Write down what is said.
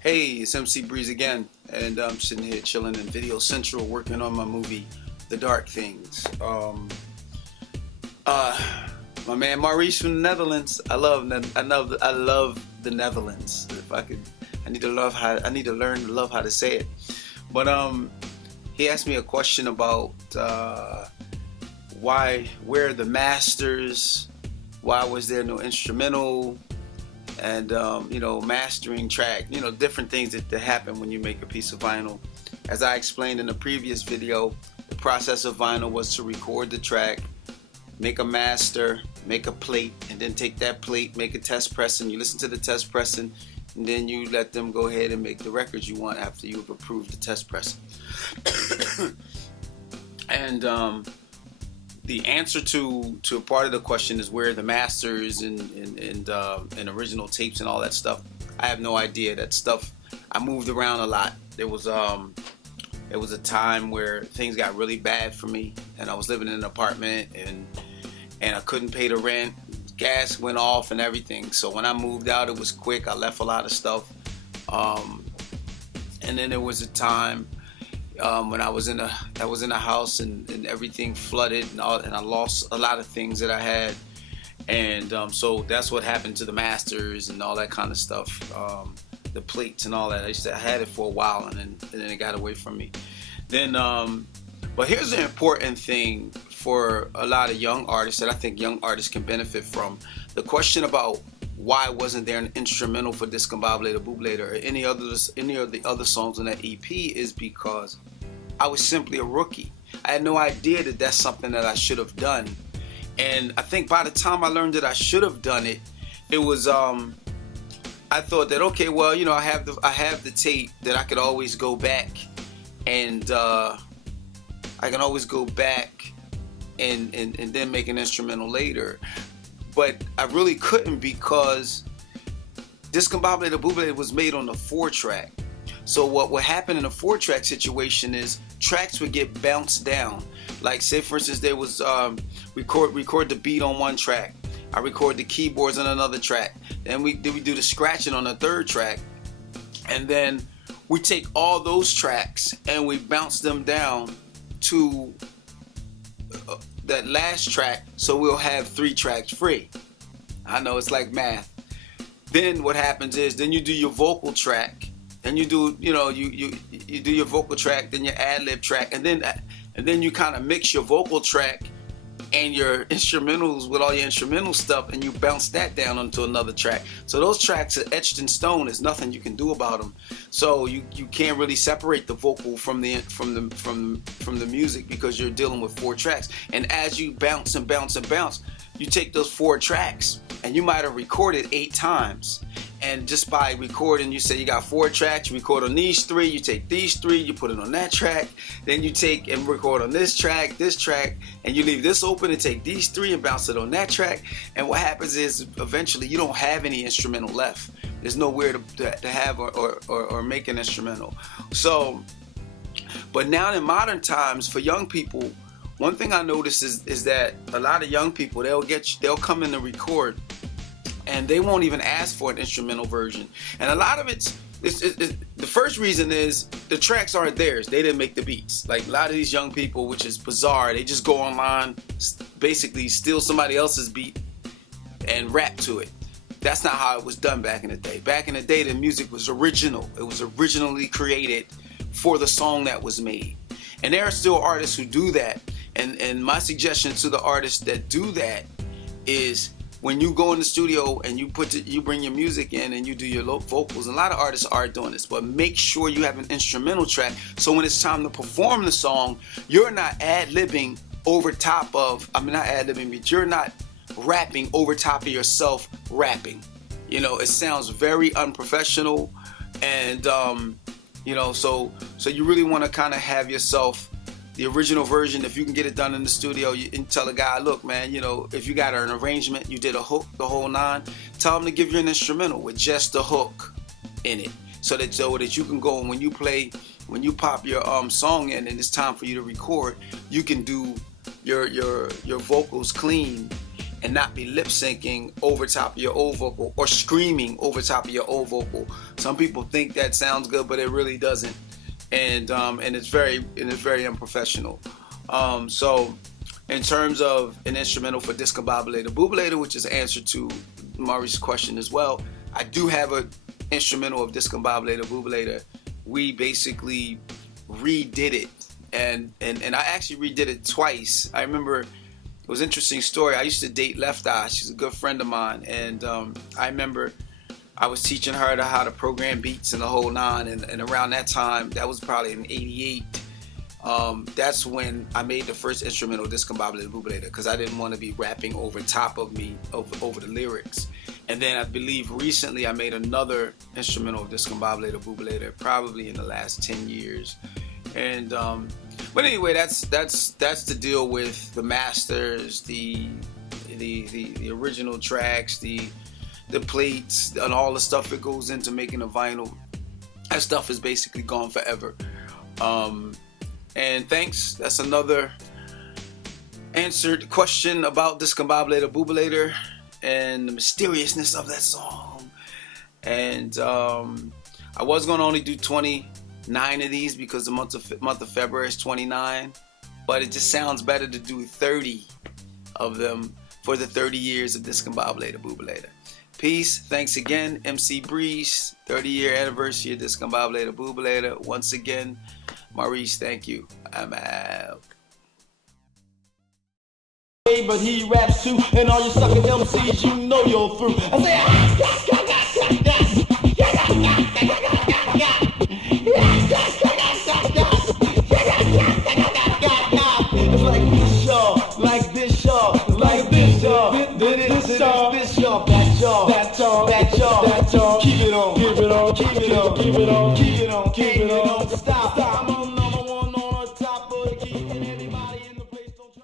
Hey, it's MC Breeze again, and I'm sitting here chilling in Video Central working on my movie, The Dark Things. Uh, my man Maurice from the Netherlands. I love the Netherlands. If I could, I need to learn to love how to say it. But he asked me a question about where the masters, why was there no instrumental, and mastering track, different things that happen when you make a piece of vinyl. As I explained in the previous video, the process of vinyl was to record the track, make a master, make a plate, and then take that plate, make a test pressing. You listen to the test pressing, and then you let them go ahead and make the records you want after you've approved the test pressing. And the answer to a part of the question is where the masters and original tapes and all that stuff. I have no idea. That stuff, I moved around a lot. There was a time where things got really bad for me, and I was living in an apartment, and I couldn't pay the rent. Gas went off and everything. So when I moved out, it was quick. I left a lot of stuff, and then there was a time when I was in a house and everything flooded and I lost a lot of things that I had, and so that's what happened to the masters and all that kind of stuff, the plates and all that. I had it for a while, and then it got away from me. Then but here's the important thing for a lot of young artists that I think young artists can benefit from: the question about why wasn't there an instrumental for Discombobulatorbubalator or any of the other songs on that EP is because I was simply a rookie. I had no idea that that's something that I should have done. And I think by the time I learned that I should have done it, it was I thought that, okay, well, I have the tape that I could always go back and I can always go back and then make an instrumental later. But I really couldn't, because Discombobulatorbubalator was made on the 4-track. So what would happen in a 4-track situation is tracks would get bounced down. Like, say for instance, there was record the beat on one track, I record the keyboards on another track, then we do the scratching on the 3rd track, and then we take all those tracks and we bounce them down to that last track, so we'll have 3 tracks free. I know it's like math. Then what happens is, then you do your vocal track, and you do you do your vocal track, then your ad-lib track, and then you kind of mix your vocal track and your instrumentals with all your instrumental stuff, and you bounce that down onto another track. So those tracks are etched in stone. There's nothing you can do about them. So you can't really separate the vocal from the music, because you're dealing with 4 tracks. And as you bounce and bounce and bounce, you take those 4 tracks, and you might have recorded 8 times. And just by recording, you say you got 4 tracks, you record on these 3, you take these 3, you put it on that track, then you take and record on this track, and you leave this open and take these 3 and bounce it on that track. And what happens is, eventually you don't have any instrumental left. There's nowhere to have or make an instrumental. So, but now in modern times, for young people, one thing I notice is that a lot of young people, they'll come in to record, and they won't even ask for an instrumental version. And a lot of it's the first reason is the tracks aren't theirs. They didn't make the beats. Like, a lot of these young people, which is bizarre, they just go online, basically steal somebody else's beat and rap to it. That's not how it was done back in the day. Back in the day, the music was original. It was originally created for the song that was made. And there are still artists who do that. And my suggestion to the artists that do that is, when you go in the studio and you bring your music in and you do your vocals, and a lot of artists are doing this, but make sure you have an instrumental track, so when it's time to perform the song, you're not ad-libbing over top of, not ad-libbing, but you're not rapping over top of yourself rapping. It sounds very unprofessional, and so you really want to kind of have yourself the original version. If you can get it done in the studio, you tell the guy, look, man, if you got an arrangement, you did a hook, the whole 9, tell him to give you an instrumental with just the hook in it, so that you can go, and when you pop your song in and it's time for you to record, you can do your vocals clean and not be lip syncing over top of your O vocal or screaming over top of your O vocal. Some people think that sounds good, but it really doesn't, and it's very unprofessional. So in terms of an instrumental for Discombobulator, which is an answer to Maurice's question as well, I do have an instrumental of Discombobulator. We basically redid it, and I actually redid it twice. I remember it was an interesting story. I used to date Left Eye. She's a good friend of mine, and I remember I was teaching her how to program beats and the whole nine, and around that time, that was probably in '88. That's when I made the first instrumental Discombobulator, because I didn't want to be rapping over top of me, over the lyrics. And then I believe recently I made another instrumental Discombobulator, probably in the last 10 years. And but anyway, that's the deal with the masters, the original tracks, the plates, and all the stuff that goes into making a vinyl. That stuff is basically gone forever. And thanks. That's another answered question about Discombobulator and the mysteriousness of that song. And I was going to only do 29 of these because the month of February is 29, but it just sounds better to do 30 of them for the 30 years of Discombobulator. Peace. Thanks again, MC Breeze. 30-year anniversary of Discombobulator. Once again, Maurice, thank you. I'm out. But he raps too, and all you sucking MCs, you know you're through. I say, it's like this, y'all, like this, y'all, like this, y'all, this, y'all, this, y'all, that, y'all, that, y'all, that, y'all, that, y'all. Keep it on, keep it on, keep it on, keep it on, keep it on, keep it on.